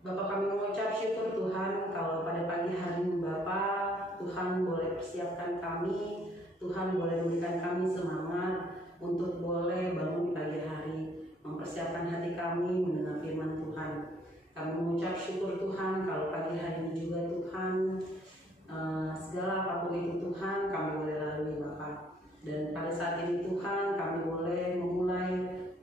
Bapak, kami mengucap syukur Tuhan kalau pada pagi hari ini Bapak, Tuhan boleh persiapkan kami, Tuhan boleh memberikan kami semangat untuk boleh bangun di pagi hari, mempersiapkan hati kami mendengar firman Tuhan. Kami mengucap syukur Tuhan kalau pagi hari ini juga Tuhan, segala apapun itu Tuhan kami boleh lalui Bapak. Dan pada saat ini Tuhan kami boleh memulai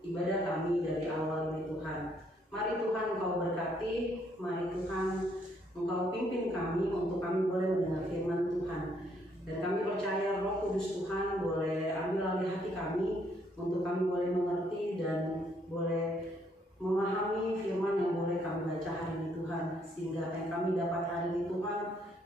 ibadah kami dari awal ini Tuhan. Mari Tuhan Engkau berkati, mari Tuhan Engkau pimpin kami untuk kami boleh mendengar firman Tuhan. Dan kami percaya Roh Kudus Tuhan boleh ambil alih hati kami untuk kami boleh mengerti dan boleh memahami firman yang boleh kami baca hari ini Tuhan. Sehingga yang kami dapat hari ini Tuhan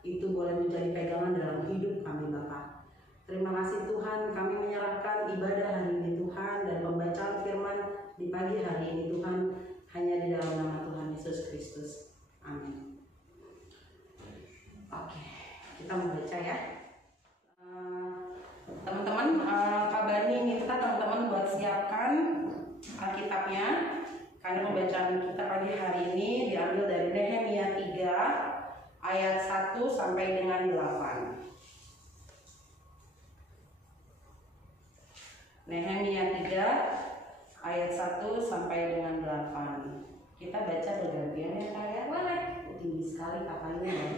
itu boleh menjadi pegangan dalam hidup kami Bapa. Terima kasih Tuhan, kami menyerahkan ibadah hari ini Tuhan dan pembacaan firman di pagi hari ini Tuhan hanya di dalam nama Tuhan Yesus Kristus. Amin. Oke, kita membaca ya. Teman-teman, Kak Bani minta teman-teman buat siapkan Alkitabnya. Karena pembacaan kita pagi hari ini diambil dari Nehemia 3 ayat 1 sampai dengan 8. Nehemia 3 ayat 1 sampai dengan 8. Kita baca bergantian ya Kak ya? Boleh. Tinggi sekali kakaknya ya.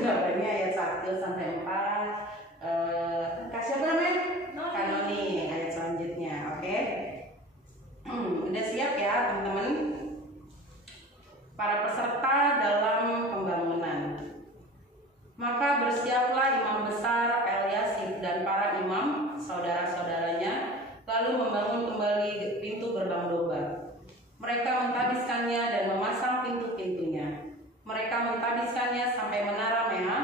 Kakaknya ayat 1 sampai 4. Kasih apa namanya? Kanoni ayat selanjutnya. Oke. Udah siap ya teman-teman? Para peserta dalam pembangunan. Maka bersiaplah imam besar Eliasib dan para imam saudara-saudaranya lalu membangun kembali pintu gerbang domba. Mereka mentabiskannya dan memasang pintu-pintunya. Mereka mentabiskannya sampai menara Mea,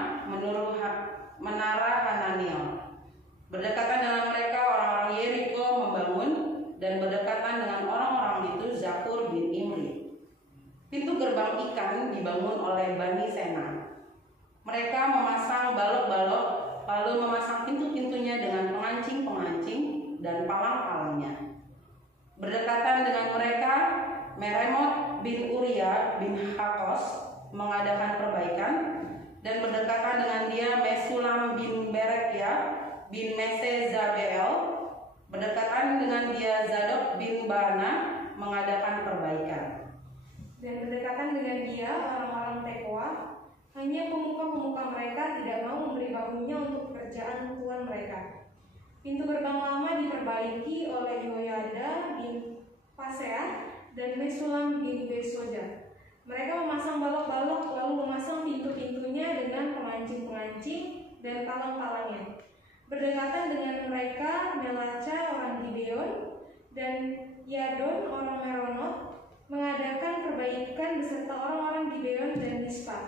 menara Hananiel. Berdekatan dengan mereka orang-orang Yeriko membangun dan berdekatan dengan orang-orang itu Zakur bin Imri. Pintu gerbang ikan dibangun oleh Bani Sena. Mereka memasang balok-balok lalu memasang pintu-pintunya dengan pengancing-pengancing dan palang-palangnya. Berdekatan dengan mereka, Meremot bin Uria bin Hakos mengadakan perbaikan, dan berdekatan dengan dia Mesulam bin Berekia bin Mesezabel. Berdekatan dengan dia Zadok bin Bana mengadakan perbaikan. Dan berdekatan dengan dia orang-orang Tekoa, hanya pemuka-pemuka mereka tidak mau memberi bahunya untuk pekerjaan tuan mereka. Pintu gerbang lama diperbaiki oleh Yoyada bin Paseah dan Mesulam bin Besoda. Mereka memasang balok-balok lalu memasang pintu-pintunya dengan pengancing-pengancing dan palang-palangnya. Berdekatan dengan mereka Melaca orang Gibeon dan Yadon orang Meronot mengadakan perbaikan beserta orang-orang Gibeon dan Mispa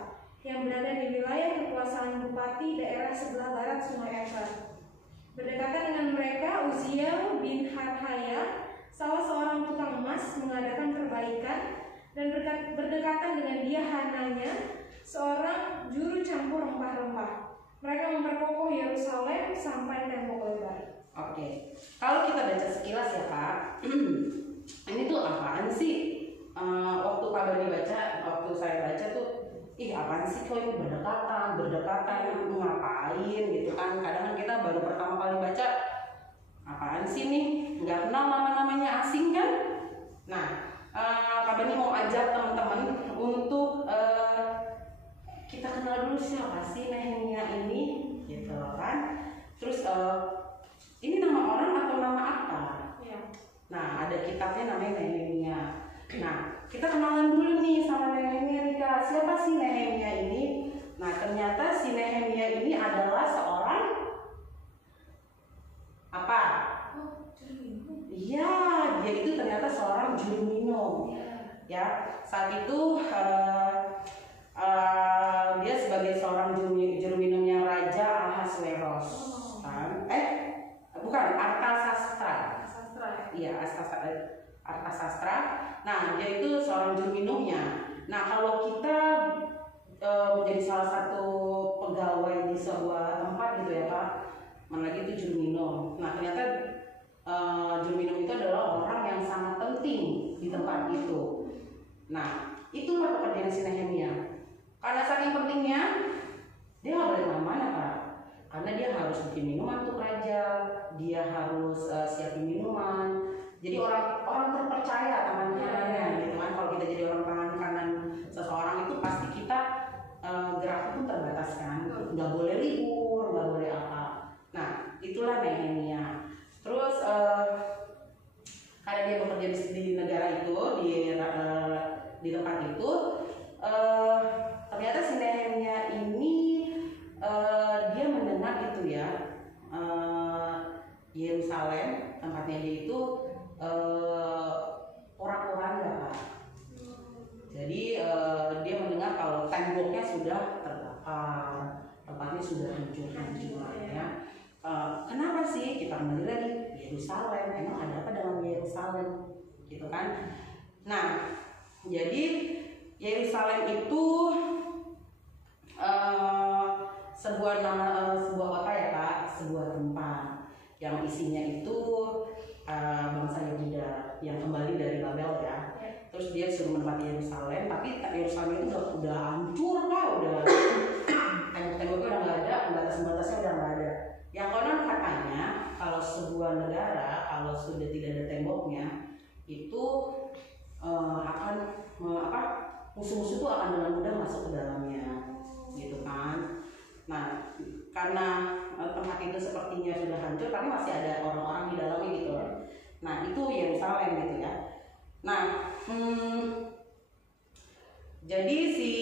yang berada di wilayah kekuasaan bupati daerah sebelah barat Sungai Efrat. Berdekatan dengan mereka Uziel bin Harhaya, salah seorang tukang emas, mengadakan perbaikan, dan berdekatan dengan dia Hananya, seorang juru campur rempah-rempah. Mereka memperkokoh Yerusalem sampai tembok lebar. Oke, kalau kita baca sekilas ya Kak, ini tuh apaan sih? Waktu Kak Bani baca, waktu saya baca tuh, apaan sih kok ini berdekatan ngapain gitu kan? Kadang kan kita baru pertama kali baca, apaan sih nih? Nggak kenal nama-namanya, asing kan? Nah, Kak Bani mau ajak teman-teman untuk kita kenal dulu siapa sih Nehemia ini, gitu kan? Terus ini nama orang atau nama apa? Ya. Nah, ada kitabnya namanya Nehemia. Nah, kita kenalan dulu nih sama Nehemia nih Kak. Siapa sih Nehemia ini? Nah, ternyata si Nehemia ini adalah seorang apa? Iya, dia itu ternyata seorang juru minum. Ya, saat itu dia sebagai seorang juru minumnya Raja Ahasveros. Kan? Bukan, Artasastra. Iya, Artasastra. Nah, dia itu seorang juru minumnya. Nah, kalau kita menjadi salah satu pegawai di sebuah tempat gitu ya Pak, mana lagi itu juru minum. Nah, ternyata juru minum itu adalah orang yang sangat penting di tempat itu. Nah, itulah pekerjaan si Nehemia. Karena saking pentingnya, dia nggak boleh kemana-mana Kak. Karena dia harus bikin minuman untuk raja, dia harus siapin minuman. Jadi orang terpercaya tangan kanannya, gitu kan. Kalau kita jadi orang tangan kanan seseorang itu pasti kita geraknya pun terbatas kan. Nggak boleh libur, nggak boleh apa. Nah, itulah Nehemia. Terus karena dia bekerja di negara itu, di tempat itu, ternyata si Nehemia ini dia mendengar itu ya, Yerusalem tempatnya dia itu porak-poranda Pak. Jadi dia mendengar kalau temboknya sudah terbakar, tempatnya sudah hancur ya. Kenapa sih kita kembali lagi Yerusalem? Emang ada apa dengan Yerusalem? Gitu kan? Nah, jadi Yerusalem itu sebuah kota ya Kak, sebuah tempat yang isinya itu bangsa Yehuda yang kembali dari Babel ya. Terus dia suruh menempati Yerusalem, tapi Yerusalem itu udah hancur Kak, udah tembok-temboknya udah nggak ada, batas-batasnya udah nggak ada. Yang konon katanya kalau sebuah negara kalau sudah tidak ada temboknya itu akan musuh-musuh itu akan dengan mudah masuk ke dalamnya, gitu kan. Nah, karena tempat itu sepertinya sudah hancur, tapi masih ada orang-orang di dalamnya gitu. Nah, itu Yerusalem gitu ya. Nah, jadi si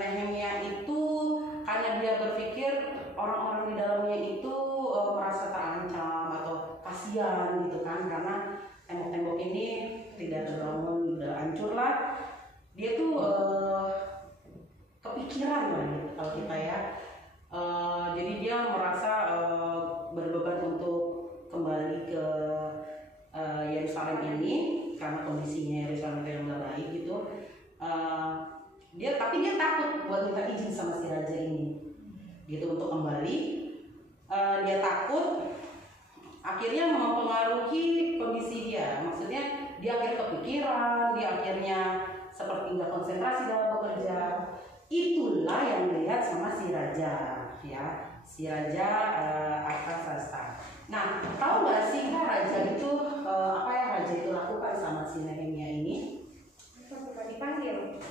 Nehemia itu karena dia berpikir orang-orang di dalamnya itu merasa terancam atau kasihan gitu kan, karena tembok-tembok ini tidak terbangun, udah hancur lah. Dia tuh kepikiran lah gitu, kalau kita ya. Jadi dia merasa berbeban untuk kembali ke Yerusalem ini karena kondisinya Yerusalem itu yang nggak baik gitu. Tapi dia takut buat minta izin sama si raja ini gitu untuk kembali. Dia takut akhirnya mempengaruhi kondisi dia, maksudnya dia akhirnya kepikiran, dia akhirnya seperti nggak konsentrasi dalam bekerja. Itulah yang dilihat sama si raja ya, si raja Artasasta. Nah, tahu nggak sih Kak raja itu apa yang raja itu lakukan sama si Nehemia ini? Dipanggil.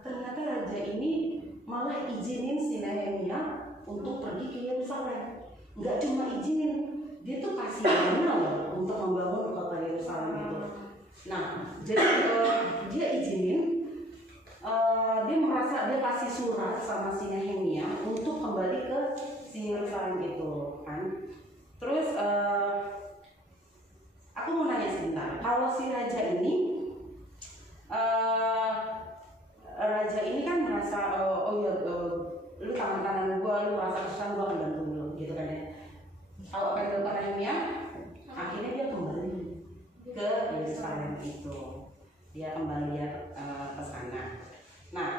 Ternyata raja ini malah izinin si Nehemia untuk pergi ke Yerusalem. Nggak cuma izinin, dia tuh kasih dana loh untuk membangun kota Yerusalem itu. Nah, jadi dia izinin, dia merasa dia kasih surat sama si Nehemia untuk kembali ke si Yerusalem itu kan. Terus aku mau nanya sebentar, kalau si raja ini kan merasa lu tangan kanan gua, lu merasa kesusahan, gua akan bantu lu gitu kan ya. Kalau apa yang dilakukan Nehemia, akhirnya dia kembali ke Yerusalem itu, dia kembali ke sana. Nah,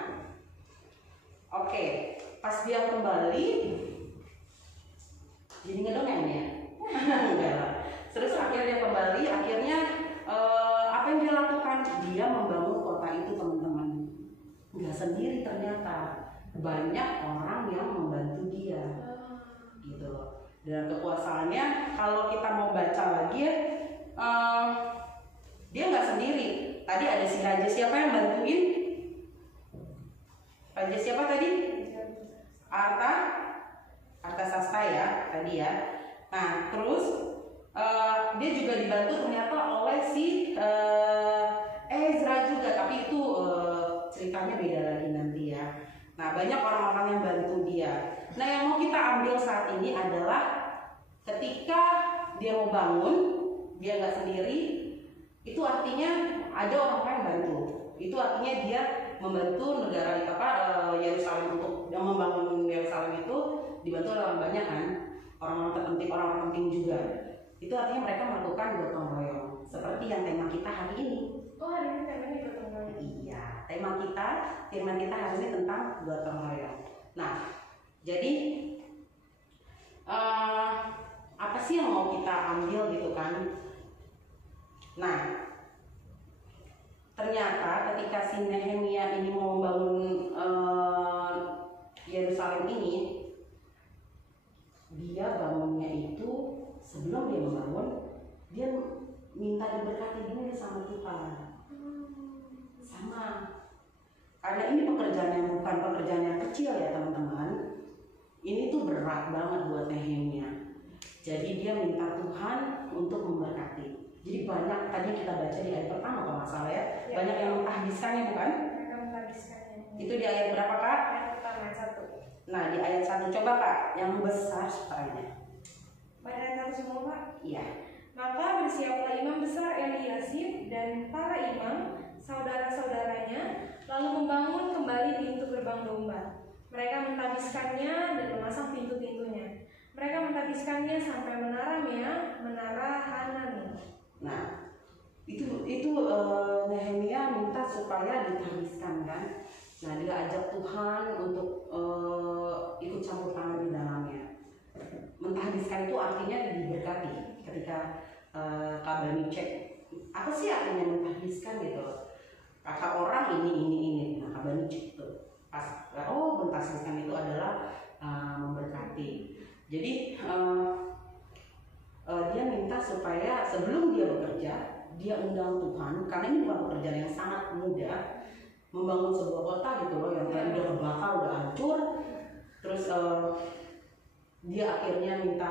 oke, pas dia kembali jadi ngedongeng ya? Enggak lah. Terus akhirnya dia kembali, akhirnya apa yang dia lakukan? Dia membangun kota itu teman-teman. Nggak sendiri ternyata, banyak orang yang membantu dia, gitu. Dan kekuasaannya kalau kita mau baca lagi ya, dia nggak sendiri. Tadi ada si raja siapa yang bantuin? Raja siapa tadi? Artasasta ya tadi ya. Nah terus dia juga dibantu ternyata oleh si Ezra juga, tapi itu ceritanya beda lagi nanti ya. Nah banyak orang-orang yang bantu dia. Nah yang mau kita ambil saat ini adalah ketika dia mau bangun, dia nggak sendiri, itu artinya ada orang yang bantu. Itu artinya dia membantu negara Yerusalem untuk yang membangun Yerusalem itu dibantu oleh orang banyak kan, orang-orang penting juga. Itu artinya mereka melakukan gotong royong seperti yang tema kita hari ini. Oh hari ini temanya gotong royong. Iya, firman kita hari ini tentang gotong royong. Nah, jadi apa sih yang mau kita ambil gitu kan? Nah, ternyata ketika si Nehemia ini mau membangun Yerusalem ini, dia bangunnya itu sebelum dia membangun, dia minta diberkati dulu sama Tuhan. Sama, karena ini pekerjaan yang bukan pekerjaan yang kecil ya teman-teman. Ini tuh berat banget buat Nehemia. Jadi dia minta Tuhan untuk memberkati. Jadi banyak, tadi kita baca di ayat pertama kalau nggak salah ya, banyak yang menghabiskannya bukan? Mereka menghabiskannya. Itu di ayat berapa Kak? Ayat pertama, ayat 1. Nah di ayat 1 coba Kak, yang besar supaya. Pada ayat 1 semua Pak? Iya. Maka bersiaplah imam besar Eliasib dan para imam, saudara-saudaranya, lalu membangun kembali pintu gerbang domba. Mereka menthabiskannya dan memasang pintu-pintunya. Mereka menthabiskannya sampai menara Mea, menara Hanani. Nah, itu Nehemia minta supaya dithabiskan kan. Nah, dia ajak Tuhan untuk ikut campur tangan di dalamnya. Menthabiskan itu artinya diberkati. Ketika Kak Bani cek, apa sih artinya menthabiskan gitu? Kata orang ini. Nah, Kak Bani cek itu. Pas, menthabiskan itu adalah memberkati. Jadi dia minta supaya sebelum dia bekerja, dia undang Tuhan, karena ini bukan pekerjaan yang sangat mudah, membangun sebuah kota gitu loh yang udah kebakar, udah hancur. Terus dia akhirnya minta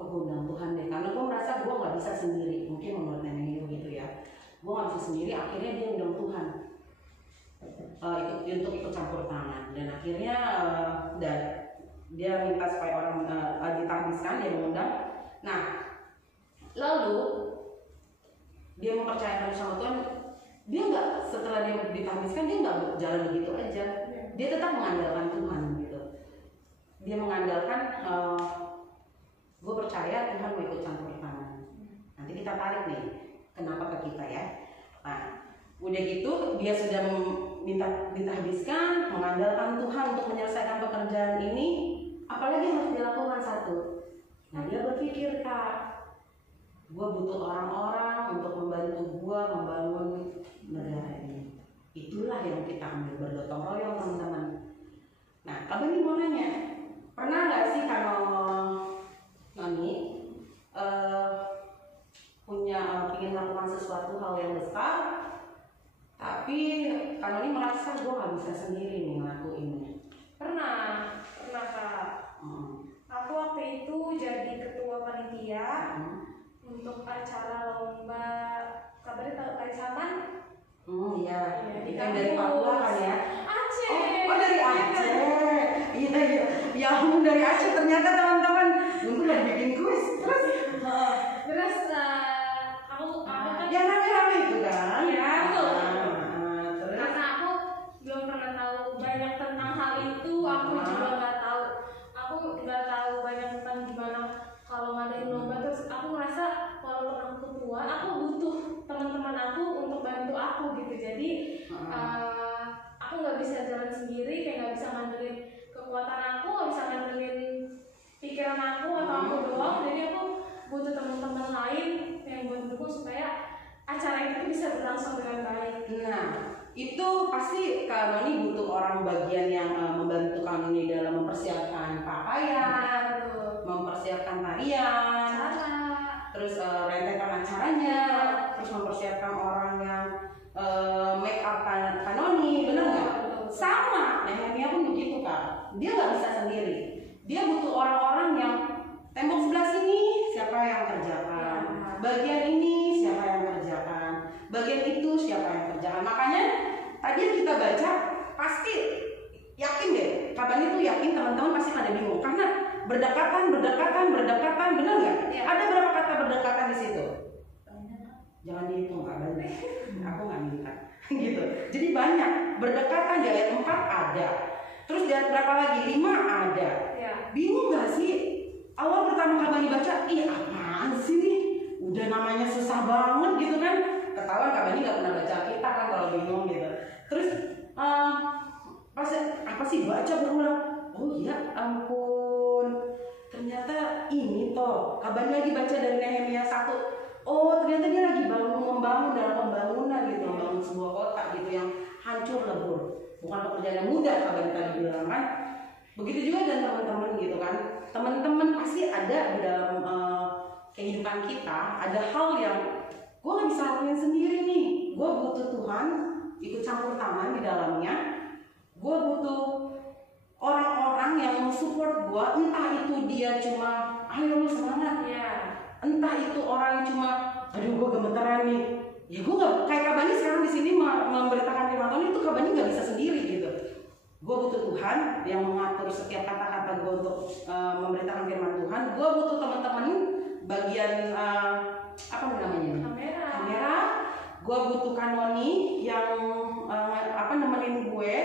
undang Tuhan deh, karena gue merasa gue nggak bisa sendiri, mungkin menurut nenek gitu ya, gue nggak bisa sendiri. Akhirnya dia undang Tuhan untuk ikut campur tangan, dan akhirnya dia minta supaya orang ditambiskan, dia mengundang. Nah, lalu dia mempercayakan sama Tuhan. Dia nggak, setelah dia ditambiskan, dia nggak jalan begitu aja. Dia tetap mengandalkan Tuhan gitu. Dia mengandalkan, gue percaya Tuhan mau ikut campur tangan. Nanti kita tarik nih, kenapa ke kita ya. Nah, udah gitu dia sudah minta ditambiskan, mengandalkan Tuhan untuk menyelesaikan pekerjaan ini. Apalagi yang harus dilakukan satu. Nah, dia berpikir, Kak, gue butuh orang-orang untuk membantu gue membangun negara ini. Itulah yang kita ambil bergotong royong teman-teman. Nah, Kak Bani mau nanya, pernah nggak sih kalau Noni ingin melakukan sesuatu hal yang besar, tapi Kak Noni merasa gue nggak bisa sendiri nih ngelakuinnya? Pernah Kak. Aku waktu itu jadi ketua panitia untuk acara lomba kabarnya tahu Karisaman. Iya. Yang dari Papua kan ya? Aceh. Oh dari Aceh. Iya. Ya ampun, dari Aceh ternyata teman-teman. Untung udah bikin kuis. Terus aku kan yang rame-rame itu kan? Iya, betul. Terus karena aku belum pernah tahu banyak tentang hal itu, aku juga nggak tahu. Aku nggak tahu banyak tentang gimana kalau ngadain lomba. Terus aku merasa walaupun aku ketua, aku butuh teman-teman aku untuk bantu aku gitu. Jadi aku nggak bisa jalan sendiri, kayak nggak bisa ngandelin kekuatan aku, nggak bisa ngandelin pikiran aku atau aku doang. Jadi aku butuh teman-teman lain yang mendukung supaya acara itu bisa berlangsung dengan baik. Nah, itu pasti Kak Noni butuh orang bagian yang membantu Kak Noni dalam mempersiapkan pakaian, mempersiapkan tarian, terus rentetan acaranya, terus mempersiapkan orang yang make up Kak Noni, bener nggak? Sama, Nehemia pun begitu Kak. Dia nggak bisa sendiri. Dia butuh orang-orang yang tembok sebelah sini siapa yang kerjakan, bagian ini siapa yang kerjakan, bagian itu siapa yang kerjakan. Makanya tadi yang kita baca pasti yakin deh, Kak Bani tuh yakin teman-teman pasti pada bingung karena berdekatan, benar nggak? Ya. Ada berapa kata berdekatan di situ? Jangan dihitung Kak Bani, aku nggak minta gitu. Jadi banyak berdekatan, di ayat 4 ada, terus di ayat berapa lagi? 5 ada. Ya. Bingung nggak sih? Awal pertama Kak Bani baca, apaan sih nih? Udah namanya susah banget gitu kan? Ketahuan Kak Bani nggak pernah baca kita kan kalau bingung gitu. Terus apa sih baca berulang? Oh ya ampun, ternyata ini toh. Kak Bani lagi baca dari Nehemia 1. Oh ternyata dia lagi membangun dalam pembangunan gitu, membangun sebuah kota. Begitu juga dan teman-teman gitu kan. Teman-teman pasti ada di dalam kehidupan kita, ada hal yang gue gak bisa lakuin sendiri nih. Gue butuh Tuhan ikut campur tangan di dalamnya. Gue butuh orang-orang yang support gue, entah itu dia cuma ayo lu semangat ya, entah itu orang yang cuma aduh gue gemeteran nih. Ya gue gak kayak Kak Bani sekarang di sini memberitakan firman Tuhan itu, Kak Bani gak bisa sendiri gitu. Gue butuh Tuhan yang mengatur setiap kata-kata gue untuk memberitakan firman Tuhan. Gue butuh teman-teman bagian apa namanya? Kamera. Gue butuh Kanoni yang nemenin gue.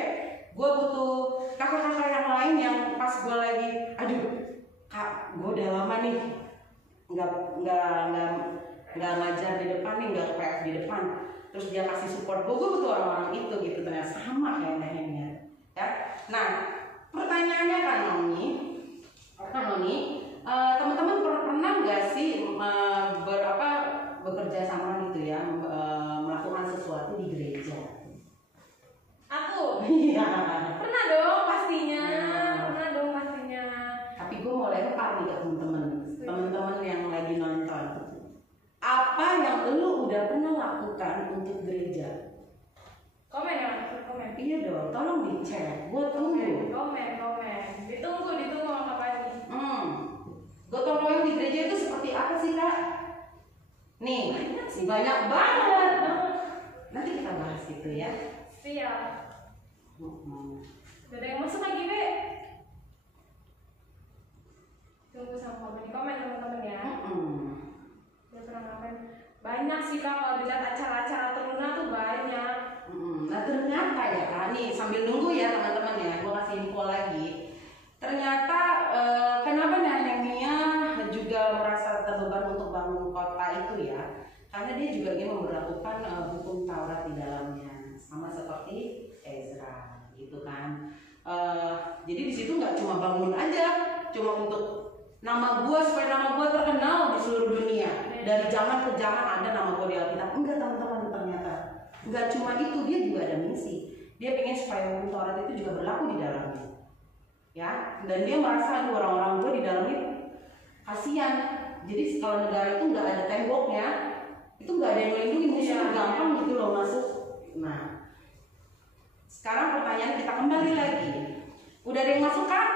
Gue butuh kakak-kakak yang lain yang pas gue lagi, aduh kak, gue udah lama nih nggak ngajar di depan nih, nggak PF di depan. Terus dia kasih support gue butuh orang-orang itu gitu. Ternyata sama kayak lainnya. Ya. Nah, pertanyaannya Kak Noni, teman-teman pernah nggak sih bekerja sama gitu ya, melakukan sesuatu di gereja? Aku? Iya. Pernah dong pastinya. Tapi gue mau lempar nih ke teman-teman yang lagi nonton. Apa yang lu udah pernah lakukan untuk gereja? Komen ya, komen. Iya dong, tolong dicek. Gue tunggu. Komen. Ditunggu sama Kak Bani. Gotong royong di gereja itu seperti apa sih Kak? Nih, banyak banget. Nanti kita bahas itu ya. Siap. Udah ada yang masuk lagi, Be? Tunggu sama Kak Bani. Komen teman-teman ya. Udah pernah ngapain? Banyak sih Kak, kalau dilihat acara-acara teruna tuh banyak. Nah ternyata ya Kak, nih sambil nunggu ya teman-teman ya, gue kasih info lagi. Ternyata kenapa Nehemia juga merasa terbeban untuk bangun kota itu ya? Karena dia juga ingin memberlakukan hukum Taurat di dalamnya, sama seperti Ezra, gitu kan? Jadi di situ nggak cuma bangun aja, cuma untuk nama gue supaya nama gue terkenal di seluruh dunia. Dari zaman ke zaman ada nama gue di Alkitab. Enggak teman-teman, ternyata nggak cuma itu, dia juga ada misi. Dia pengen supaya hukum Taurat itu juga berlaku di dalamnya. Ya, dan dia merasa orang-orang gue di dalamnya kasihan. Jadi kalau negara itu nggak ada temboknya, itu nggak ada yang melindungi, musuh gampang gitu loh masuk. Nah, sekarang pertanyaan kita kembali lagi. Udah ada yang masuk Kak?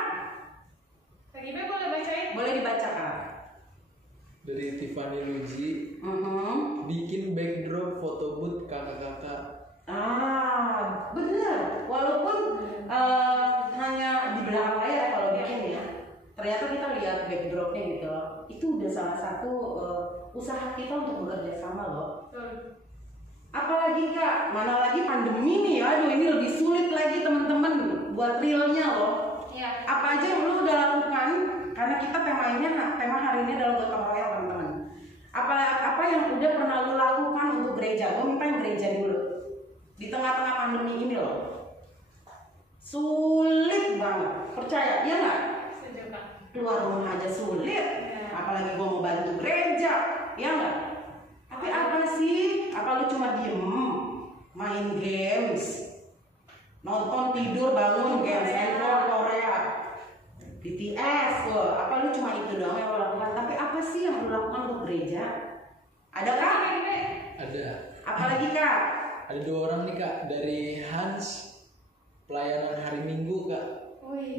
Lagi Be boleh bacain? Boleh dibaca Kak. Dari Tiffany Luji, bikin backdrop foto booth kakak-kakak. Bener. Walaupun hanya di belakang layar kalau bikin ya, ternyata kita lihat backdropnya gitu loh. Itu udah salah satu usaha kita untuk bekerja sama loh. Apalagi Kak, mana lagi pandemi nih, aduh ini lebih sulit lagi teman-teman buat realnya loh. Iya. Apa aja yang lu udah lakukan? Karena kita tema hari ini adalah gotong royong teman-teman. Apa yang udah pernah lu lakukan untuk gereja? Gue minta yang gereja dulu. Di tengah-tengah pandemi ini loh, sulit banget, percaya, iya nggak? Setuju Kak. Keluar rumah aja sulit, apalagi gue mau bantu gereja, iya nggak? Tapi apa sih? Apa lu cuma diem, main games, nonton tidur bangun games, handphone Korea, BTS, apa lu cuma itu doang yang lu lakukan? Tapi apa sih yang lu lakukan untuk gereja? Ada Kak? Ada. Apalagi Kak? Ada 2 orang nih Kak, dari Hans, pelayanan hari Minggu Kak.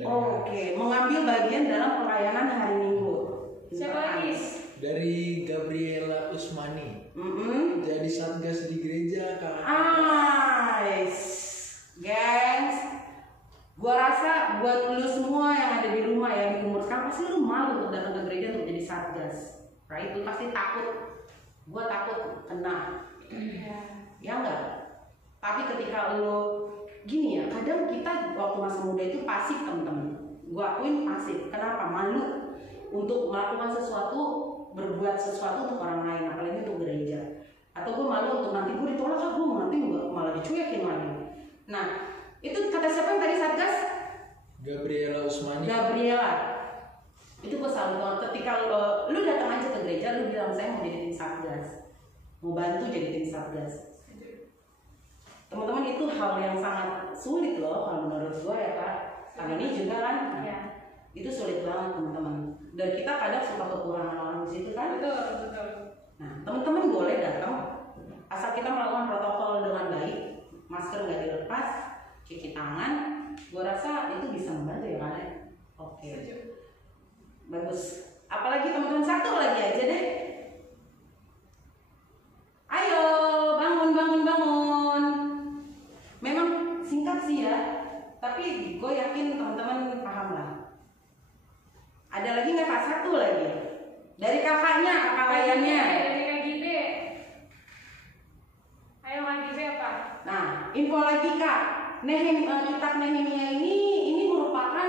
Oke, mengambil bagian dalam pelayanan hari Minggu. Siapa lagi? Dari Gabriela Usmani, jadi satgas di gereja Kak. Gengs, gua rasa buat lu semua yang ada di rumah ya, di umur sekarang pasti lu malu untuk datang ke gereja untuk jadi satgas, right? Lu pasti takut. Gua takut kena. Ya enggak? Tapi ketika lu gini ya, kadang kita waktu masa muda itu pasif teman-teman. Gua akuin pasif. Kenapa? Malu untuk melakukan sesuatu, berbuat sesuatu untuk orang lain, apalagi untuk gereja. Atau gue malu untuk nanti gue ditolak, gue nanti malah dicuekin lagi. Nah, itu kata siapa yang tadi satgas? Gabriela Usmani. Gabriela. Itu gue salut banget. Ketika lu datang aja ke gereja, lu bilang saya mau jadi tim satgas, mau bantu jadi tim satgas. Teman-teman, itu hal yang sangat sulit loh kalau menurut gue ya Kak. ini juga kan. Nah, Ya. itu sulit banget teman-teman. Dan kita kadang suka kekurangan orang di situ kan. Betul. Nah, teman-teman boleh datang asal kita melakukan protokol dengan baik, masker nggak dilepas, cuci tangan. Gue rasa itu bisa membantu ya kan? Oke. Bagus. Apalagi teman-teman, satu lagi aja deh. Ayo bangun. Memang singkat sih ya, tapi gue yakin teman-teman paham lah. Ada lagi nggak Kak? Satu lagi dari kakaknya, kakak layannya. Dari Kak Gibe. Ayo Kak Gibe apa? Nah, info lagi Kak. Kitab Nehemia ini merupakan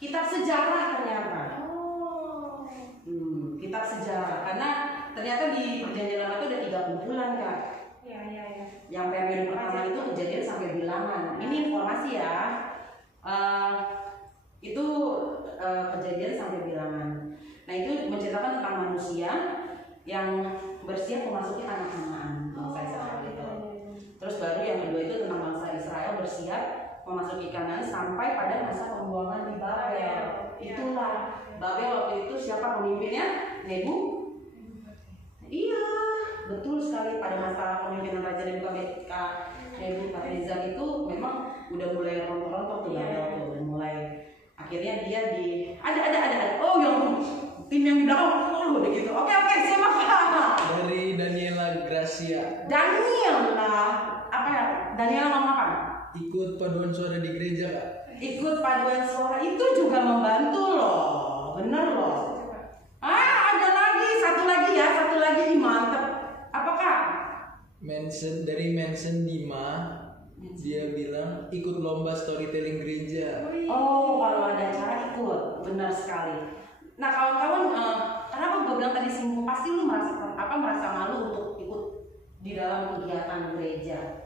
kitab sejarah ternyata. Oh. Kitab sejarah karena ternyata di Perjanjian Lama itu ada 3 kumpulan Kak. Ya. Yang periode pertama itu Kejadian sampai Bilangan. Ini informasi ya. Itu Kejadian sampai Bilangan. Nah itu menceritakan tentang manusia yang bersiap memasuki tanah Kanaan bangsa Israel itu. Terus baru yang kedua itu tentang bangsa Israel bersiap memasuki Kanaan sampai pada masa pembuangan di Babel. Itulah Babel waktu itu siapa pemimpinnya? Iya, betul sekali. Pada masa pemimpinan Raja Nebukadnezar itu memang udah mulai rontok-rontok tuh Babel tuh, udah mulai. Akhirnya dia ada. Oh yang tim yang di belakang udah gitu. Oke, siapa Kak? Dari Daniela Gracia. Daniela apa ya? Daniela ngomong apa? Ikut paduan suara di gereja Kak. Ikut paduan suara itu juga membantu loh, bener loh. Ada lagi, satu lagi nih mantep. Apa Kak? Dari Manson Dima, dia bilang ikut lomba storytelling gereja. Oh, kalau ada acara ikut, benar sekali. Nah kawan-kawan, kenapa gue bilang tadi singgung, pasti lu merasa malu untuk ikut di dalam kegiatan gereja.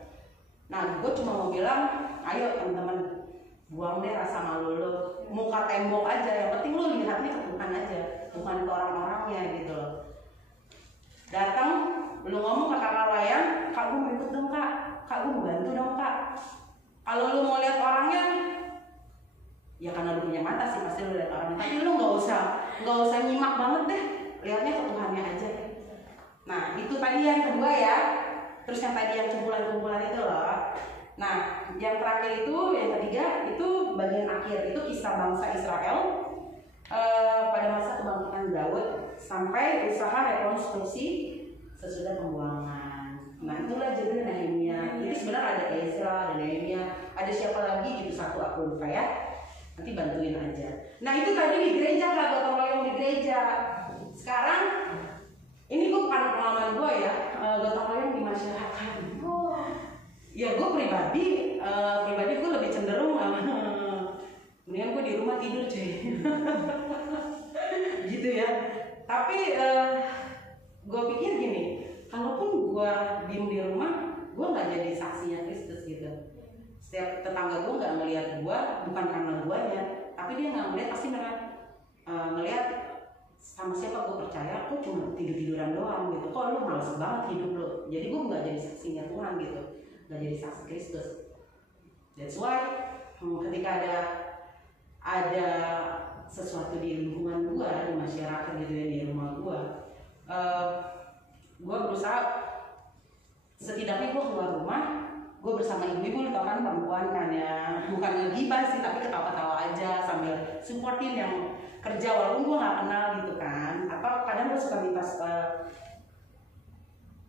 Nah gue cuma mau bilang, ayo teman-teman, buang deh rasa malu lu, muka tembok aja, yang penting lu lihatnya ke Tuhan aja, bukan ke orang-orangnya gitu loh. Datang, lu ngomong ke kakak layan, Kak gue mau ikut dong Kak gue mau bantu dong Kak. Kalau lu mau lihat orangnya, ya karena lu punya mata sih pasti lu lihat orangnya, tapi lu nggak usah nyimak banget deh, lihatnya ke Tuhannya aja. Nah itu tadi yang kedua ya. Terus yang tadi yang kumpulan-kumpulan itu loh. Nah yang terakhir itu, yang ketiga itu bagian akhir, itu kisah bangsa Israel pada masa kebangkitan Daud sampai usaha rekonstruksi sesudah pembuangan. Nah itulah judul Nehemia. Jadi sebenarnya ada Ezra, ada Nehemia, ada siapa lagi gitu, satu aku lupa ya. Nanti bantuin aja. Nah itu tadi di gereja Kak, gotong royong di gereja. Sekarang ini gue pengalaman gue ya, gotong royong di masyarakat. Ya gue pribadi gue lebih cenderung mendingan gue di rumah tidur cuy. Gitu ya. Tapi gue pikir gini, kalaupun gue diem di rumah, gue nggak jadi saksinya Kristus gitu. Setiap tetangga gue nggak ngelihat gue, bukan karena guanya, tapi dia nggak ngelihat, pasti ngelihat sama siapa gue percaya, kok cuma tiduran doang gitu, kok lu males banget hidup lu. Jadi gue nggak jadi saksinya Tuhan gitu, nggak jadi saksi Kristus. That's why ketika ada sesuatu di lingkungan gue, di masyarakat gitu ya, di rumah gue berusaha setidaknya gue keluar rumah, gue bersama ibu-ibu, tau kan perempuan kan ya, bukan ngegibah sih tapi ketawa-ketawa aja sambil supportin yang kerja walaupun gue nggak kenal gitu kan. Atau kadang gue suka minta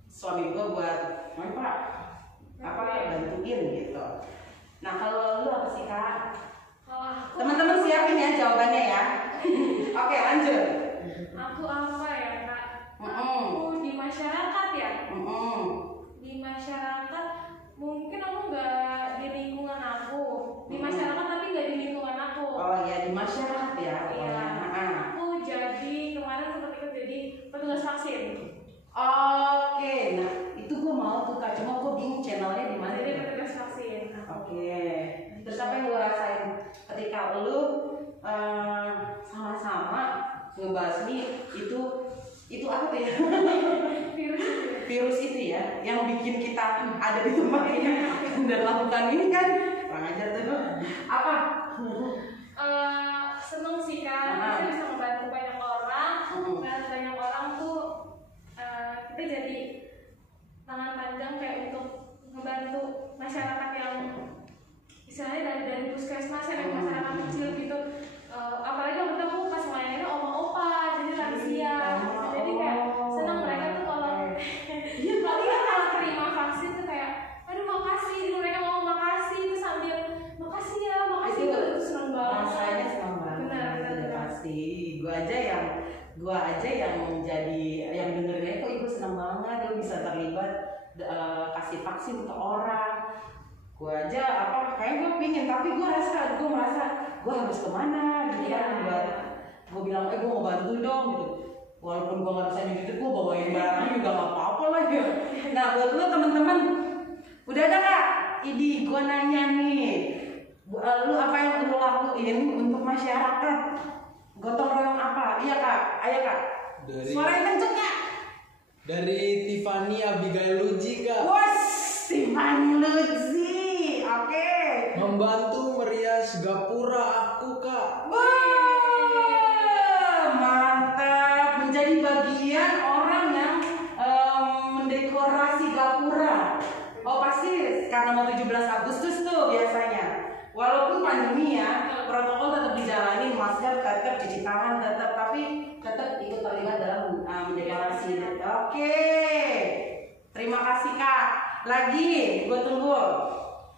suami gue buat bantuin gitu. Nah kalau lu apa sih Kak? Teman-teman siapin ya jawabannya ya. Oke lanjut. Aku apa ya Kak? Aku di masyarakat ya. Di masyarakat mungkin aku nggak di lingkungan aku. Di masyarakat tapi nggak di lingkungan aku. Oh ya di masyarakat ya. Iya. Aku jadi kemarin sempat ikut jadi petugas vaksin. Oke, nah itu gue mau tuh Kak, cuma gue bingung channelnya di mana. Jadi petugas vaksin. Oke. Terus apa yang gue rasain ketika lu sama-sama ngebasmi itu apa ya? Virus itu ya, yang bikin kita ada di tempat ini dan lakukan ini kan. kurang ajar tuh. Apa? Seneng sih kan, kita bisa membantu banyak orang. Dan banyak orang tuh kita jadi tangan panjang kayak untuk membantu masyarakat yang istilahnya dari puskesmas ya, dari masyarakat kecil gitu. Apalagi waktu itu aku pas ngelayanin oma-opa, jadi lansia. Jadi kayak senang mereka tuh kalau kalau terima vaksin tuh kayak, aduh makasih, mereka mau makasih itu sambil makasih ya, makasih itu senang banget. Rasanya senang banget. Benar. Pasti. Gua aja yang jadi yang dengernya kok ibu senang banget, ibu bisa terlibat kasih vaksin ke orang. Gue aja kayak gue pingin, tapi gue merasa gue harus kemana gitu kan. Gue bilang gue mau bantu dong gitu, walaupun gue nggak bisa nyuci, gue bawain barangnya juga nggak apa-apa lah ya. Nah buat lo teman-teman, udah ada kak? Idi gue nanya nih, lu apa yang lu lakuin untuk masyarakat? Gotong royong apa? Iya kak, ayo kak. Suara yang kenceng kak. Dari Tiffany Abigail Luji kak. Wos, Tiffany Luji. Oke. Membantu merias gapura aku kak. Wah, mantap. Menjadi bagian orang yang mendekorasi gapura. Oh pasti karena mau 17 Agustus tuh biasanya. Walaupun pandemi ya, protokol tetap dijalani, masker tetap, cuci tangan tetap, tapi tetap ikut terlibat dalam mendekorasi. Oke. Terima kasih kak. Lagi, gue tunggu.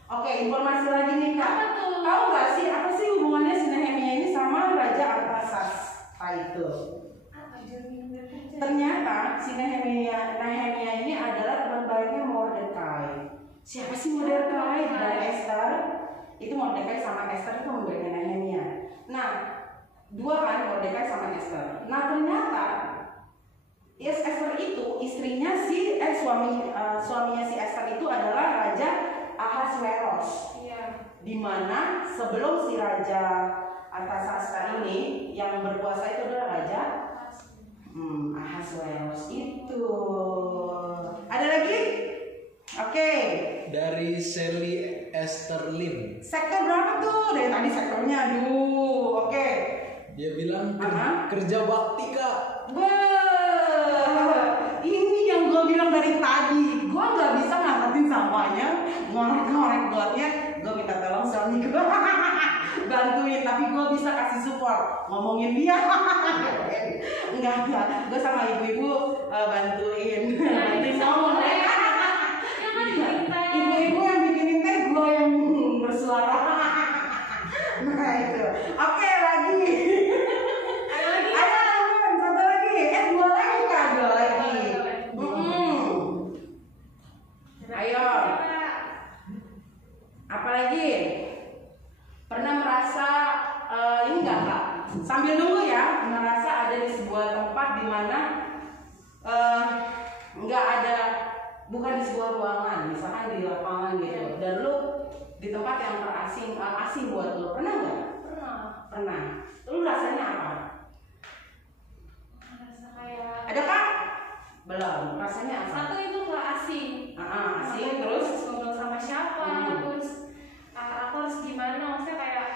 Oke, informasi lagi nih kak. Apa tuh? Tahu nggak sih apa sih hubungannya si Nehemia ini sama Raja Artasasta itu? Ternyata si Nehemia ini adalah teman baiknya Mordekai. Siapa sih Mordekai dan Esther? Itu Mordekai sama Esther itu memberikan Nehemia. Nah, dua kan Mordekai sama Esther. Nah ternyata Esther itu istrinya suaminya si Esther itu adalah Raja Ahasveros. Iya. Dimana sebelum si Raja Artasasta ini yang berkuasa itu adalah Raja Ahasveros itu. Ada lagi? Oke. Dari Sally Esther Lim. Sektor berapa tuh? Dari tadi sektornya, aduh. Oke. Dia bilang kerja bakti kak. Ini yang gue bilang dari tadi. Gue nggak bisa ngangkatin sampahnya, ngorek-ngorek gotnya. Gue minta tolong suami gue bantuin, tapi gue bisa kasih support. Ngomongin dia. Enggak. Gue sama ibu-ibu bantuin. Bantuin ngomong. Ibu-ibu yang bikinin teh, gue yang bersuara. Nah itu. Oke lagi. Ada satu lagi. Dua lagi kak, dua lagi. Ayo. Apa lagi? Pernah merasa ini enggak kak? Sambil nunggu ya, merasa ada di sebuah tempat di mana nggak ada, bukan di sebuah ruangan, misalkan di lapangan gitu, dan lu di tempat yang asing buat lu, pernah nggak? Pernah. Lu rasanya apa? Rasa kayak Ada kak? Belum. Rasanya apa? satu itu nggak asing. Asing terus? Ngobrol sama siapa? Terus aku harus gimana? Maksudnya kayak,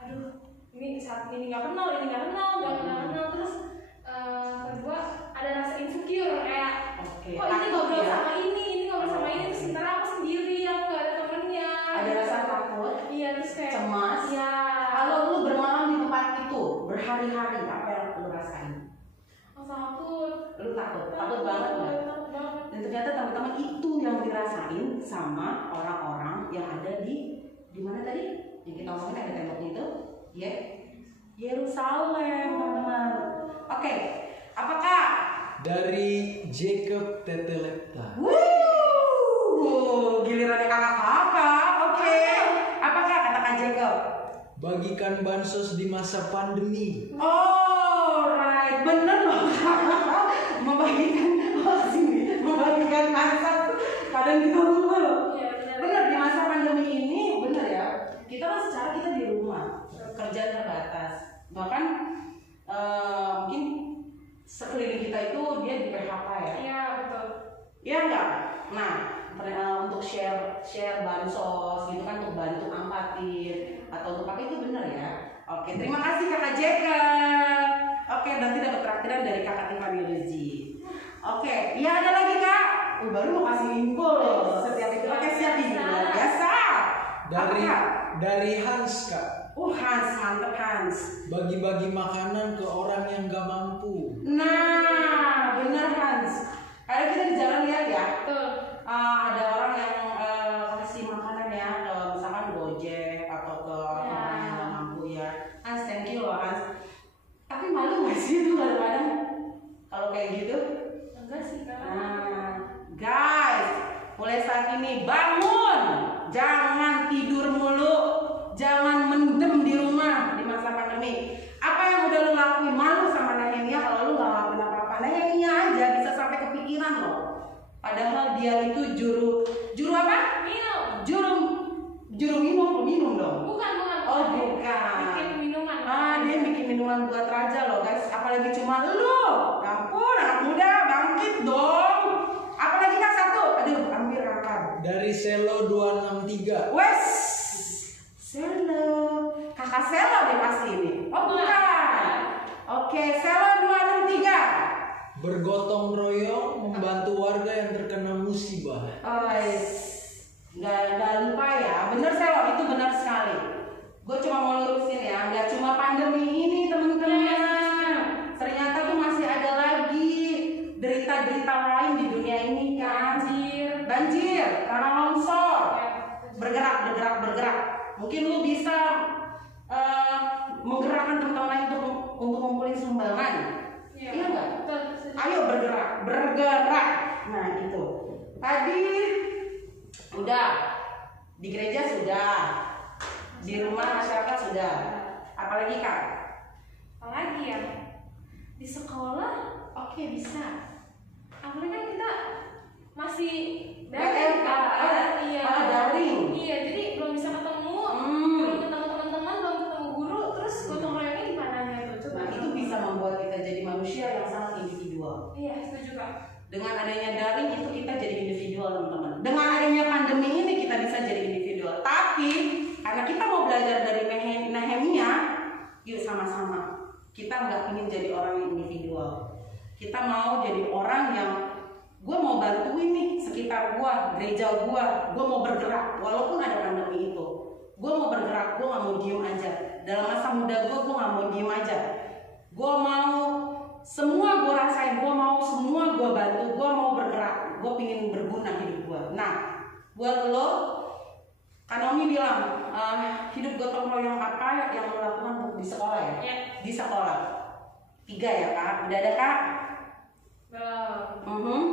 aduh, ini saat ini nggak kenal. Terus kedua ada rasa insecure kayak, Oke. kok ini ngobrol sama ini ngobrol sama ini, terus sementara aku sendiri, aku nggak ada temennya. Ada rasa takut? Iya, terus kayak Cemas? Iya. Kalau lu bermalam di tempat itu berhari-hari, apa yang lu rasain? Takut. Lu takut banget nggak? Takut banget. Dan ternyata teman-teman itu yang dirasain sama orang-orang yang ada di mana tadi? Yang kita ngomongin ada temboknya itu, ya, Yerusalem, teman-teman. Oke, apakah? Dari Jacob Tetelepta. Gilirannya kakak-kakak. Oke. Apakah katakan Jacob? Bagikan bansos di masa pandemi. Alright, bener loh. membagikan masak. Kadang kita lupa loh. Bener di masa pandemi ini, bener ya. Kita kan secara kita di rumah, kerja terbatas. Bahkan mungkin sekeliling kita itu dia di PHK ya. Iya, betul. Iya enggak? Nah, untuk share share bansos gitu kan untuk bantu angkatin atau untuk apa itu benar ya. Oke, terima kasih Kakak Jeka. Oke, nanti dapat traktiran dari Kakak Tiffany Rezi. Oke, ya ada lagi Kak. Baru mau kasih info loh setiap itu. Oke, siap Ibu. Luar biasa. Dari Hans Kak. Hans, mantep Hans. Bagi-bagi makanan ke orang yang gak mampu. Nah, bener Hans. Kadang kita di jalan lihat ya. Betul. Ada orang yang kasih makanan ya, misalkan Gojek atau ke orang yang gak mampu ya. Hans, thank you loh Hans. Tapi malu gak sih itu kadang-kadang kalau kayak gitu? Enggak sih Kak. Nah, guys, mulai saat ini bangun, jangan tidur mulu, jangan mendem di rumah di masa pandemi. Apa yang udah lu lakuin? Malu sama Nehemia kalau lu gak ngelakuin apa-apa. Nehemia aja bisa sampai kepikiran loh. Padahal dia itu juru apa? Juru minum dong. Bukan. Oh bukan. Bikin minuman. Dia bikin minuman buat raja loh guys. Apalagi cuma lu. Ampun anak muda bangkit dong. Apalagi Kak satu. Aduh hampir kakak. Dari Selo 263. Wes. Selo. Kakak Selo deh pasti ini. Oh bukan. Oke, Selo 263. Bergotong royong membantu warga yang terkena musibah. Nggak lupa ya. Bener Selo, itu benar sekali. Gue cuma mau lurusin ya, nggak cuma pandemi ini teman-teman. Ternyata tuh masih ada lagi derita-derita lain di dunia ini kan. Banjir, tanah longsor, bergerak. Mungkin lu bisa menggerakkan teman-teman lain untuk ngumpulin sumbangan. Iya nggak? Ayo bergerak. Nah itu. Tadi udah di gereja sudah, di rumah masyarakat sudah. Apalagi Kak? Apalagi ya? Di sekolah, oke bisa. Apalagi kan kita masih daring kan? Iya. Daring. Iya, jadi belum bisa ketemu, belum ketemu teman-teman, belum ketemu guru, terus gotong royongnya di mananya tuh? Coba. Nah itu bisa membuat kita jadi manusia yang sangat individual. Iya, setuju Kak. Dengan adanya daring itu kita jadi individual teman-teman. Dengan adanya pandemi ini kita bisa jadi individual. Tapi karena kita mau belajar dari Nehemia, yuk sama-sama. Kita nggak ingin jadi orang yang individual. Kita mau jadi orang yang gue mau bantuin nih sekitar gue, gereja gue mau bergerak. Walaupun ada pandemi itu, gue mau bergerak. Gue nggak mau diem aja. Dalam masa muda gue nggak mau diem aja. Gue mau semua gue rasain, gue mau semua gue bantu, gue mau bergerak, gue pingin berguna hidup gue. Nah, buat lo, Kanomi bilang hidup gotong royong apa yang lo lakukan untuk di sekolah ya? Ya. Di sekolah. 3 ya Kak, udah ada Kak? Belum.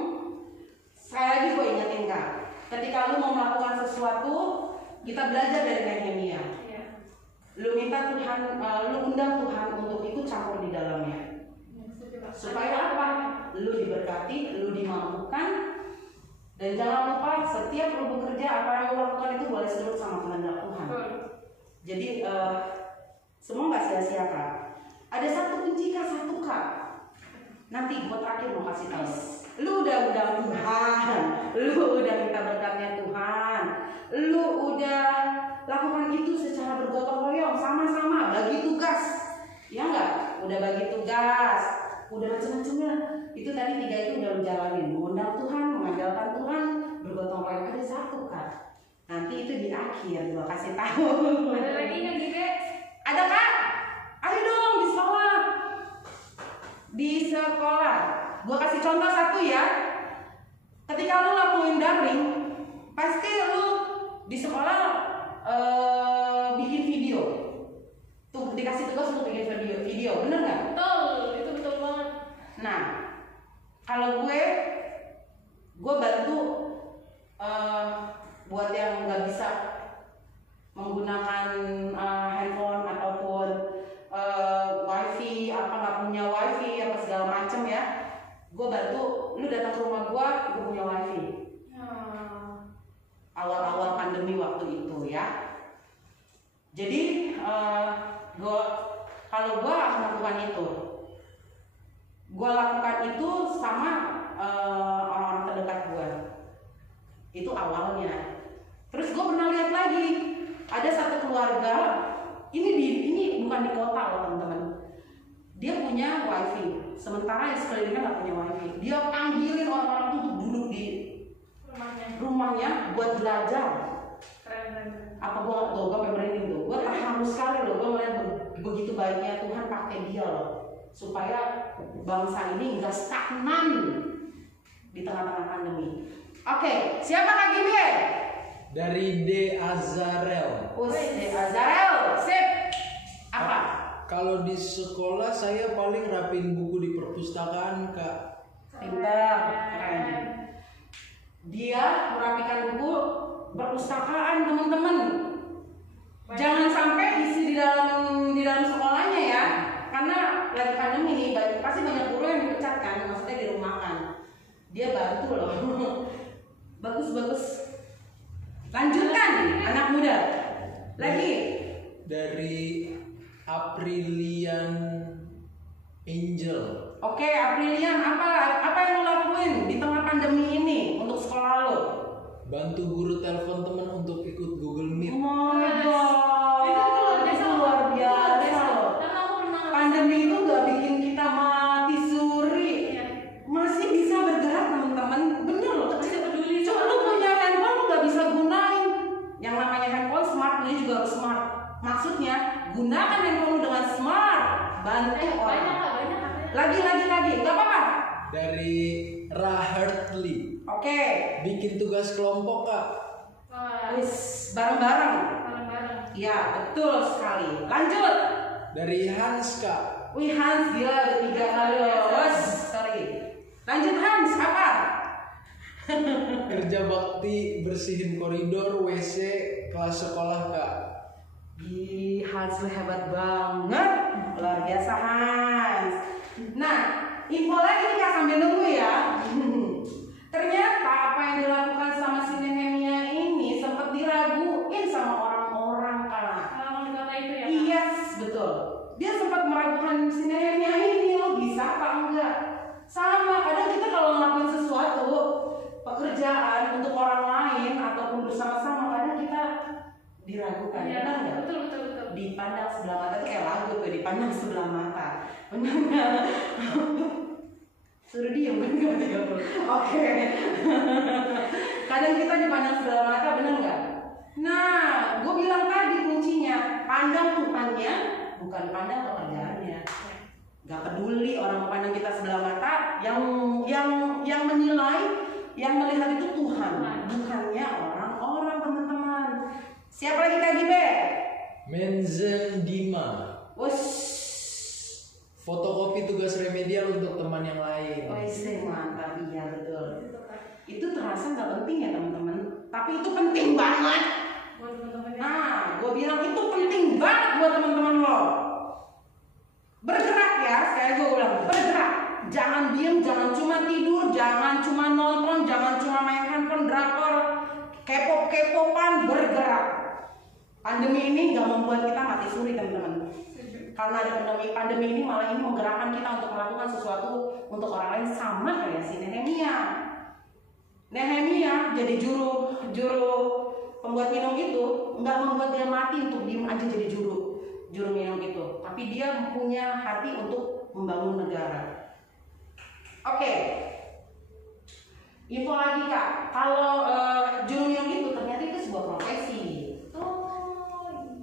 Sekali lagi gue ingetin Kak, ketika lo mau melakukan sesuatu, kita belajar dari Nehemia. Iya. Lo minta Tuhan, lo undang Tuhan untuk ikut campur di dalamnya. Supaya apa? Lu diberkati, lu dimampukan, dan jangan lupa setiap lu bekerja apa yang lu lakukan itu boleh selut sama kehendak Tuhan. Jadi semua nggak sia-sia Kak. Ada satu kunci Kak, nanti gue terakhir mau kasih tahu. Lu udah undang Tuhan, lu udah minta berkatnya Tuhan, lu udah lakukan itu secara bergotong royong, sama-sama bagi tugas, ya nggak? Udah bagi tugas. Udah macam-macamnya. Itu tadi 3 itu udah lu jalanin. Mengundang Tuhan, mengandalkan Tuhan, bergotong royong. Ada 1 Kak. Nanti itu di akhir gua kasih tahu. Ada lagi nggak Gire? Ada Kak? Ayo dong di sekolah. Di sekolah. Gua kasih contoh 1 ya. Ketika lu lakuin daring, pasti lu di sekolah bikin video. Tuh dikasih tugas untuk bikin video, bener nggak? Betul, itu betul banget. Nah, kalau gue bantu buat yang nggak bisa menggunakan handphone ataupun wifi, apa nggak punya wifi apa segala macem ya. Gue bantu, lu datang ke rumah gue punya wifi. Awal-awal pandemi waktu itu ya. Jadi kalau gue akan lakukan itu. Gue lakukan itu sama orang-orang terdekat gue. Itu awalnya. Terus gue pernah lihat lagi, ada satu keluarga, ini bukan di kota loh teman-teman. Dia punya wifi, sementara yang sekelilingnya nggak punya wifi. Dia panggilin orang-orang tuh untuk duduk di rumahnya buat belajar. Keren. Apa gue pengen merinding tuh. Gue terharu sekali loh, gue melihat begitu baiknya Tuhan pakai dia loh, supaya bangsa ini nggak stagnan di tengah-tengah pandemi. Oke, siapa lagi Be? Dari De Azarel. De Azarel, sip. Apa? Kalau di sekolah saya paling rapin buku di perpustakaan, Kak. Pintar, keren. Dia merapikan buku perpustakaan, teman-teman. Jangan sampai isi di dalam sekolahnya ya, karena lagi pandemi nih, pasti banyak guru yang dipecat kan, maksudnya dirumahkan. Dia bantu loh. Bagus. Lanjutkan, anak muda. Lagi. Dari Aprilian Angel. Oke, Aprilian, apa yang lo lakuin di tengah pandemi ini untuk sekolah lo? Bantu guru telepon teman untuk ikut Google Meet. Oh my God, itu luar biasa loh. Pandemi itu nggak bikin kita mati suri, masih bisa bergerak teman-teman. Bener loh, cuma lu punya handphone lu nggak bisa gunain. Yang namanya handphone smart, ini juga harus smart. Maksudnya gunakan handphone lu dengan smart, bantu orang. Lagi, nggak apa-apa. Dari Rahertli. Oke. Bikin tugas kelompok, Kak. Wis, bareng-bareng. Iya, betul sekali. Lanjut. Dari Hans, Kak. Wih, Hans gila, 3 kali loh. Sorry. Lanjut Hans, apa? Kerja bakti bersihin koridor, WC, kelas sekolah, Kak. Ih, Hans lu hebat banget. Luar biasa Hans. Nah, info lagi nih Kak sambil nunggu ya. Ternyata apa yang dilakukan sama si Nehemia ini sempat diraguin sama orang-orang Kak. Kalau di kota itu ya? Yes, betul. Dia sempat meragukan si Nehemia ini, lo bisa apa enggak? Sama, kadang kita kalau ngelakuin sesuatu pekerjaan untuk orang lain ataupun bersama-sama, kadang kita diragukan. Iya, Benar nggak? betul. Dipandang sebelah mata itu kayak lagu tuh, dipandang sebelah mata. Benar nggak? Suruh diem, benar nggak? Oke. Kadang kita dipandang sebelah mata, benar nggak? Nah, gue bilang tadi kuncinya, pandang Tuhannya, bukan pandang pekerjaannya. Gak peduli orang memandang kita sebelah mata, yang menilai, yang melihat itu Tuhan, bukannya orang-orang teman-teman. Siapa lagi Kak Gibe? Menzen Dima. Wush. Fotokopi tugas remedial untuk teman yang lain. Mantap, iya betul. Itu terasa nggak penting ya teman-teman, tapi itu penting banget. Buat teman-teman. Nah, gue bilang itu penting banget buat teman-teman lo. Bergerak ya, sekali gue ulang, bergerak. Jangan diem, jangan cuma tidur, jangan cuma nonton, jangan cuma main handphone, drakor, kepo-kepopan, bergerak. Pandemi ini gak membuat kita mati suri teman-teman. Karena ada pandemi ini malah ini menggerakkan kita untuk melakukan sesuatu untuk orang lain, sama kayak si Nehemia. Nehemia jadi juru pembuat minum itu nggak membuat dia mati untuk diem aja jadi juru minum itu, tapi dia punya hati untuk membangun negara. Oke. Info lagi Kak, kalau juru minum itu ternyata itu sebuah profesi.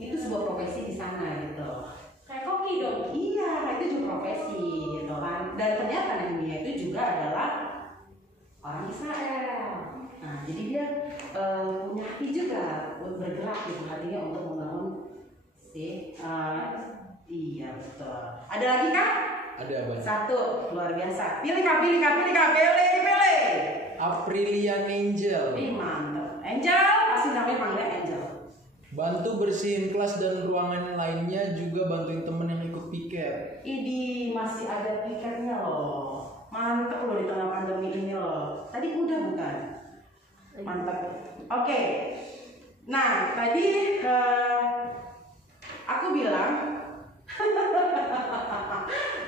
Itu sebuah profesi di sana gitu. Kayak koki dong. Iya, itu juga profesi gitu kan. Dan ternyata Nehemia itu juga adalah orang Israel. Nah, jadi dia punya hati juga bergerak gitu, hatinya untuk membangun iya betul. Ada lagi Kak? Ada banyak. Satu, luar biasa. Pilih Kak, pilih. Aprilian Angel. Ih, mantap. Angel, pasti namanya panggilnya Angel. Bantu bersihin kelas dan ruangan lainnya, juga bantuin temen yang ikut piket. Idi, masih ada piketnya loh. Mantap loh di tengah pandemi ini loh. Tadi udah bukan? Mantap. Oke. Nah, tadi aku bilang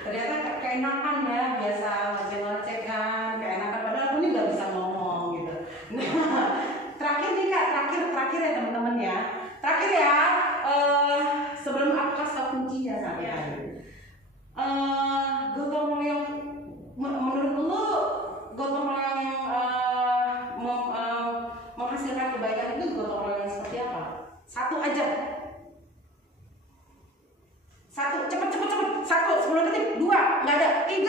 ternyata keenakan ya, biasa ngecek kan, keenakan padahal aku ini nggak bisa ngomong gitu. Nah, terakhir nih Kak, terakhir terakhir ya teman-teman ya. Terakhir ya, sebelum aku kasih tau kuncinya saya. Gotong royong, menurut lu gotong royong yang menghasilkan kebaikan itu gotong royong yang seperti apa? Satu aja. Satu, cepet. 1, 10 detik. 2, nggak ada. 3,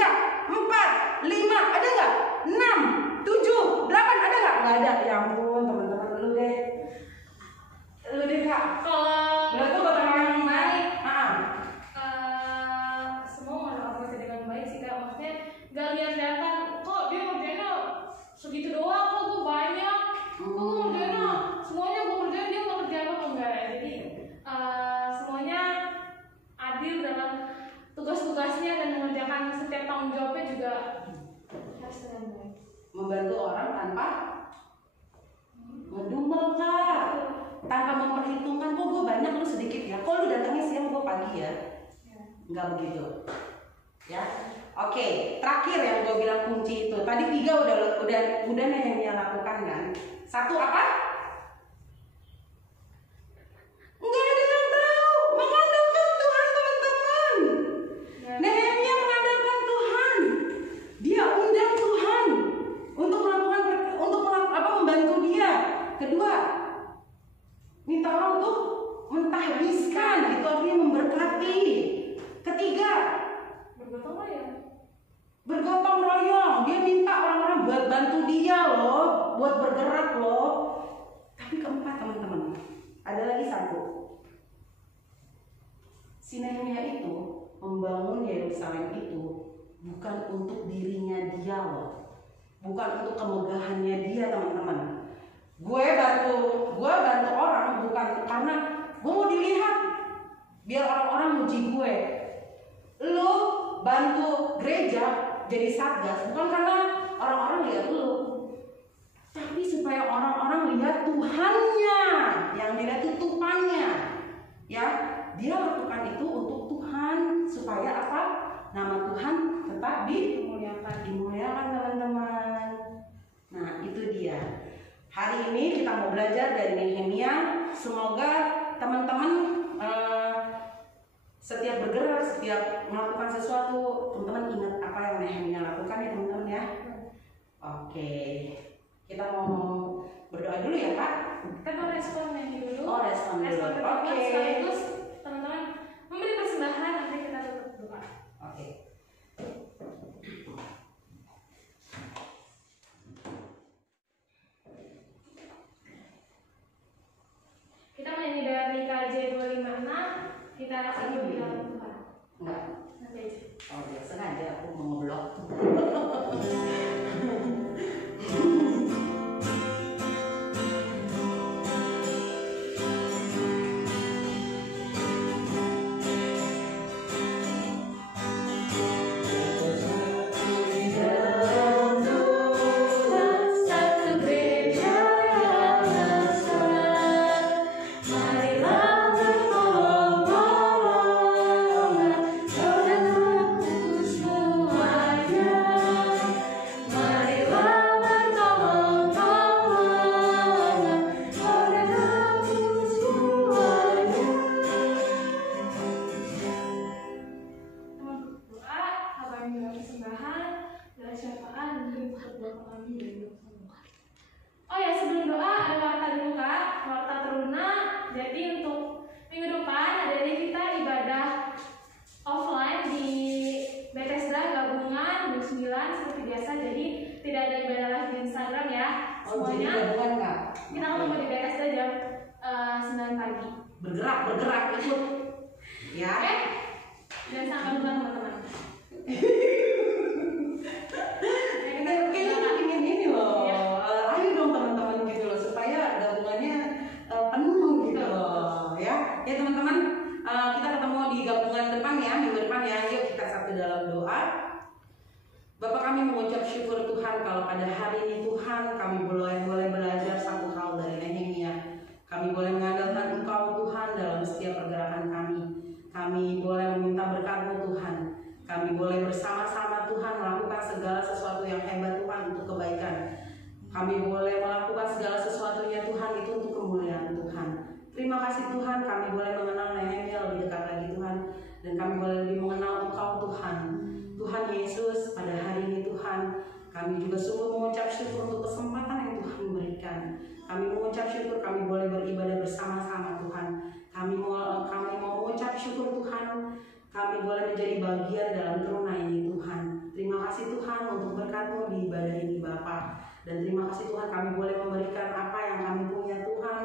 4, 5, ada nggak? 6, 7, 8, ada nggak? Nggak ada. Ya ampun, teman-teman lu deh. Lu deh Kak. Kalau Berarti gotong royong yang baik. semua melakukan dengan baik sih Kak. Maksudnya gak lihat-lihatan kok dia ngerjainnya segitu doang, kok gue banyak, kok gue ngerjainnya semuanya gue kerjain, dia nggak kerjain apa enggak. Jadi semuanya adil dalam tugas-tugasnya dan mengerjakan setiap tanggung jawabnya juga harus dengan baik. Membantu orang tanpa ngedumel Kak, tanpa memperhitungkan kok gue banyak lu sedikit ya, kok lu datangnya siang gue pagi ya, nggak begitu ya. Oke, terakhir yang gue bilang kunci itu tadi 3 udah Nehemia lakukan kan. 1 apa? Nggak ada yang tahu, mengandalkan Tuhan teman-teman. Nehemia mengandalkan Tuhan, dia undang Tuhan untuk membantu dia. Kedua, minta orang untuk mentahbiskan, itu artinya memberkati. Ketiga, bergotong royong, dia minta orang-orang buat bantu dia loh, buat bergerak loh. Tapi keempat teman-teman, ada lagi 1. Si Nehemia itu membangun Yerusalem itu bukan untuk dirinya dia loh, bukan untuk kemegahannya dia teman-teman. Gue bantu orang bukan karena gue mau dilihat biar orang-orang muji gue. Lu bantu gereja jadi satgas bukan karena orang-orang lihat lu, tapi supaya orang-orang lihat Tuhannya, yang dilihat itu Tuhannya ya. Dia lakukan itu untuk Tuhan supaya apa? Nama Tuhan tetap dimuliakan teman-teman. Nah itu dia. Hari ini kita mau belajar dari Nehemia. Semoga teman-teman setiap bergerak, setiap melakukan sesuatu, teman-teman ingat apa yang Nehemia lakukan ya teman-teman ya. Oke, kita mau berdoa dulu ya Kak. Kita mau respon dulu. Oh, respon dulu. Oke. Sekaligus teman-teman memberi persembahan, nanti kita tutup doa. Oke. Kita menyanyi dari KJ 256. Kita akan berdoa Tuhan. Enggak. Nanti aja. Oh ya, sengaja aku mau ngeblok. Bergerak ikut ya. Dan sampai lupa teman-teman. Kayaknya ingin ini loh. Ayo dong teman-teman gitu loh, supaya gabungannya penuh gitu loh ya. Ya teman-teman, kita ketemu di gabungan depan ya, minggu depan ya. Yuk kita satu dalam doa. Bapak, kami mengucap syukur Tuhan kalau pada hari ini Tuhan kami boleh belajar satu hal dari Nehemia. Kami boleh mengandalkan Engkau Tuhan dalam setiap pergerakan kami. Kami boleh meminta berkat-Mu Tuhan. Kami boleh bersama-sama Tuhan melakukan segala sesuatu yang hebat Tuhan untuk kebaikan. Kami boleh melakukan segala sesuatunya Tuhan itu untuk kemuliaan kasih Tuhan, kami boleh mengenal Nehemia lebih dekat lagi Tuhan, dan kami boleh lebih mengenal Engkau Tuhan. Tuhan Yesus, pada hari ini Tuhan, kami juga sungguh mengucap syukur untuk kesempatan yang Tuhan berikan. Kami mengucap syukur kami boleh beribadah bersama-sama Tuhan. Kami mau mengucap syukur Tuhan, kami boleh menjadi bagian dalam teruna ini Tuhan. Terima kasih Tuhan untuk berkat-Mu di ibadah ini Bapa. Dan terima kasih Tuhan kami boleh memberikan apa yang kami punya Tuhan.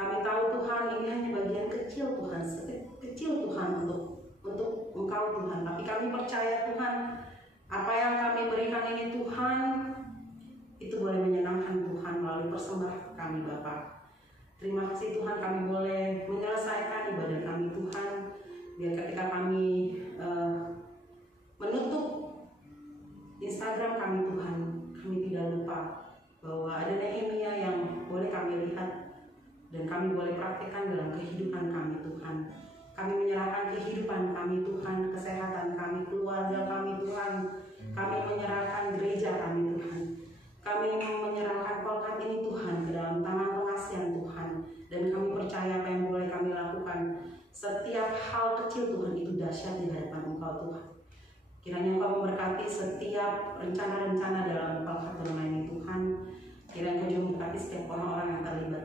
Kami tahu Tuhan ini hanya bagian kecil Tuhan, kecil Tuhan untuk Engkau Tuhan. Tapi kami percaya Tuhan, apa yang kami berikan ini Tuhan, itu boleh menyenangkan Tuhan melalui persembahan kami Bapa. Terima kasih Tuhan kami boleh menyelesaikan ibadah kami Tuhan. Biar ketika kami menutup Instagram kami Tuhan, kami tidak lupa bahwa ada Nehemia yang boleh kami lihat dan kami boleh praktikkan dalam kehidupan kami Tuhan. Kami menyerahkan kehidupan kami Tuhan, kesehatan kami, keluarga kami Tuhan. Kami menyerahkan gereja kami Tuhan. Kami menyerahkan kolkat ini Tuhan ke dalam tangan pengasihan Tuhan. Dan kami percaya apa yang boleh kami lakukan. Setiap hal kecil Tuhan itu dahsyat di hadapan Engkau Tuhan. Kiranya Engkau memberkati setiap rencana-rencana dalam kolkat bermain ini Tuhan. Kiranya Engkau juga memberkati setiap orang-orang yang terlibat